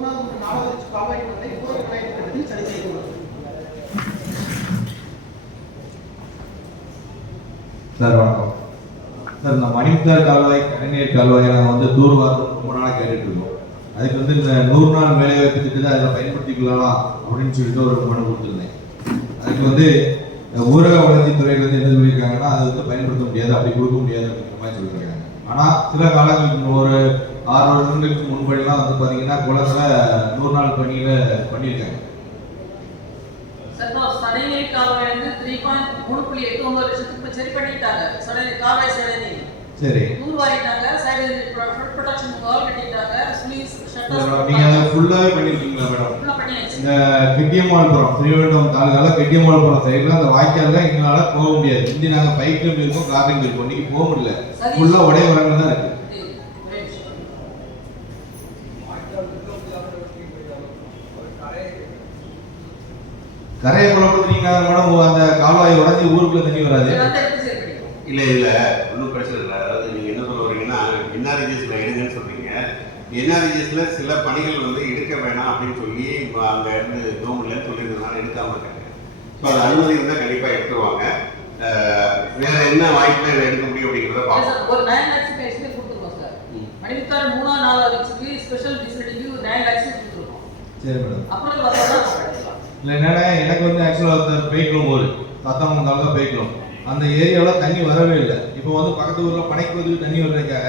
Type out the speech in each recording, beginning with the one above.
மூணாவது மற்றும் நாலாவது கால்வாய் திட்டத்தை ஊரக குழாய் திட்டத்தில் சரி செய்துள்ளது. சார் வணக்கம் சார். இந்த மணிமுத்தார் கால்வாய் கலைஞர் கால்வாயை நாங்கள் வந்து தூர்வாரம் ரொம்ப நாளாக கேட்டுட்டு இருக்கோம். அதுக்கு வந்து இந்த 100 நாள் வேலைவாய்ப்பு திட்டத்தை அதில் பயன்படுத்திக்கலாம் அப்படின்னு சொல்லிட்டு ஒரு மனு கொடுத்துருந்தேன். அதுக்கு வந்து ஊரக வளர்ச்சித்துறையில் வந்து என்ன சொல்லியிருக்காங்கன்னா அது வந்து பயன்படுத்த முடியாது, அப்படி கொடுக்க முடியாது அப்படிங்கிற மாதிரி சொல்லியிருக்காங்க. ஆனால் சில காலங்களுக்கு ஒரு 6 வருடங்களுக்கு முன்பெல்லாம் வந்து பார்த்தீங்கன்னா குளத்துல 100 நாள் பணியில் பண்ணியிருக்காங்க. சடைநீர் கால்வாய் வந்து 3.89 லட்சத்துக்கு சரி பண்ணிட்டாங்க. கால்வாய் சடைநீர் சரி தூர்வாரிட்டாங்க, சைடு ஃப்ளட் ப்ரொடெக்ஷன் வால் கட்டிட்டாங்க, ஸ்லீவ்ஸ் ஷட்டர்ஸ். நீங்க அதை ஃபுல்லாவே பண்ணிருக்கீங்களா மேடம்? ஃபுல்லா பண்ணியாச்சு. இந்த கெட்டியம்மாள்புரம் ஸ்ரீவைகுண்டம் தாலுகால கெட்டியம்மாள்புரம் சைடுல அந்த வாய்க்கால்ல எங்களால போக முடியாது. இந்தி நாங்க பைக்ல இருக்கோம், கார்ல இருக்கோம், இன்னைக்கு போக முடியல. ஃபுல்லா ஒரே வரங்க தான் இருக்கு. கரையை குழப்பத்துறீங்க மேடம். அந்த கால்வாய் உடஞ்சி ஊருக்குள்ள தண்ணி வராது. இல்ல ஒன்றும் பிரச்சனை இல்லை. அதாவது நீங்க என்ன சொல்ல வரீங்கன்னா என்ஆர்ஜிஎஸ்ல எடுங்கன்னு சொல்றீங்க. என்ஆர்ஜிஎஸ்ல சில பணிகள் வந்து எடுக்க வேணாம் அப்படின்னு சொல்லி அங்க இருந்து கவர்மெண்ட்ல சொல்லியிருந்ததுனால எடுக்காம இருக்காங்க. ஸோ அது அனுமதி இருந்தால் கண்டிப்பா எடுத்துருவாங்க. வேற என்ன வாய்ப்புல எடுக்க முடியும் அப்படிங்கிறத பார்ப்போம். ஒரு 9 lakhs எஸ்டிமேட் கொடுத்துருக்கோம் சார். மணிமுத்தார் 3 4 வச்சுக்கு ஸ்பெஷல் ஃபெசிலிட்டிக்கு 9 lakhs கொடுத்துருக்கோம். சரி மேடம். அப்புறம் வரலாம் இல்லை என்னன்னா எனக்கு வந்து ஆக்சுவலாக போய்க்கலாம் ஒரு சத்தம் தாலுகா போய்க்கலாம். அந்த ஏரியாவில் தண்ணி வரவே இல்லை. இப்போ வந்து பக்கத்து ஊரில் பனைக்கு தண்ணி வர்றதுக்காக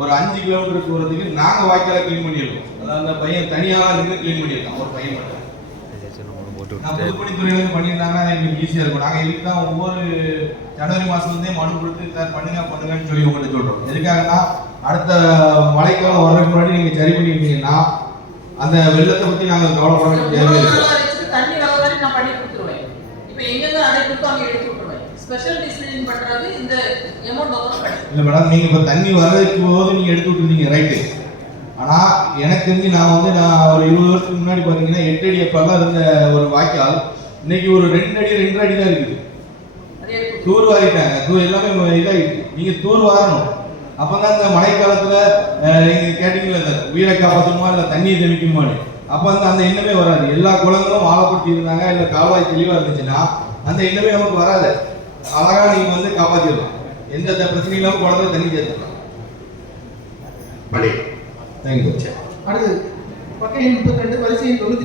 ஒரு 5 கிலோமீட்டர் தூரத்துக்கு நாங்கள் வாய்க்கால க்ளீன் பண்ணியிருக்கோம். அதாவது அந்த பையன் தனியாக நின்று க்ளீன் பண்ணியிருக்கான், ஒரு பையன் மட்டும். நான் பொதுப்பணித்துறையிலேருந்து பண்ணியிருந்தாங்க, அது எங்களுக்கு ஈஸியாக இருக்கும். நாங்கள் இதுக்கு தான் ஒவ்வொரு ஜனவரி மாதத்துலேருந்தே மனு கொடுத்து சார் பண்ணுங்கன்னு சொல்லி உங்கள்கிட்ட சொல்கிறோம். எதுக்காகனா அடுத்த மழைக்காலம் வர்றதுக்கு முன்னாடி நீங்கள் சரி பண்ணியிருந்தீங்கன்னா அந்த வெள்ளத்தை பற்றி நாங்கள் கவலைப்பட தேவையில்லை. தண்ணி வர வரை நான் பண்ணி கொடுத்துருவேன். இப்போ எங்கெங்க அடைப்பு அங்கே எடுத்து விட்டுருவேன். ஸ்பெஷல் டிஸ்பிளின் பண்றது இந்த அமௌண்ட் வந்து இல்லை மேடம், நீங்கள் இப்போ தண்ணி வரதுக்கு போது நீங்கள் எடுத்து விட்டுருந்தீங்க ரைட்டு. ஆனால் எனக்கு தெரிஞ்சு நான் ஒரு 20 வருஷத்துக்கு முன்னாடி பார்த்தீங்கன்னா 8 அடி அப்பெல்லாம் இருந்த ஒரு வாய்க்கால் இன்னைக்கு ஒரு 2 அடி 2.5 அடி தான் இருக்குது. தூர் வாரிட்டாங்க, எல்லாமே இதாகிட்டு. நீங்கள் தூர் வாரணும். அப்போ தான் இந்த மழைக்காலத்தில் நீங்கள் கேட்டீங்களா இந்த உயிரை காப்பாற்றணுமா இல்லை தண்ணியை தெளிக்கணுமான்னு, அப்போ அந்த எண்ணமே வராது. எல்லா குளங்களும் ஆழப்படுத்தி இருந்தாங்க, இல்லை கால்வாய் தெளிவாக இருந்துச்சுன்னா அந்த எண்ணமே நமக்கு வராது. அழகாக நீங்கள் வந்து காப்பாற்றிடலாம். எந்த பிரச்சனையும் இல்லாமல் குளத்துல தண்ணி சேர்த்துக்கலாம். தேங்க்யூ. அடுத்து பக்கம் 32 வரிசை 94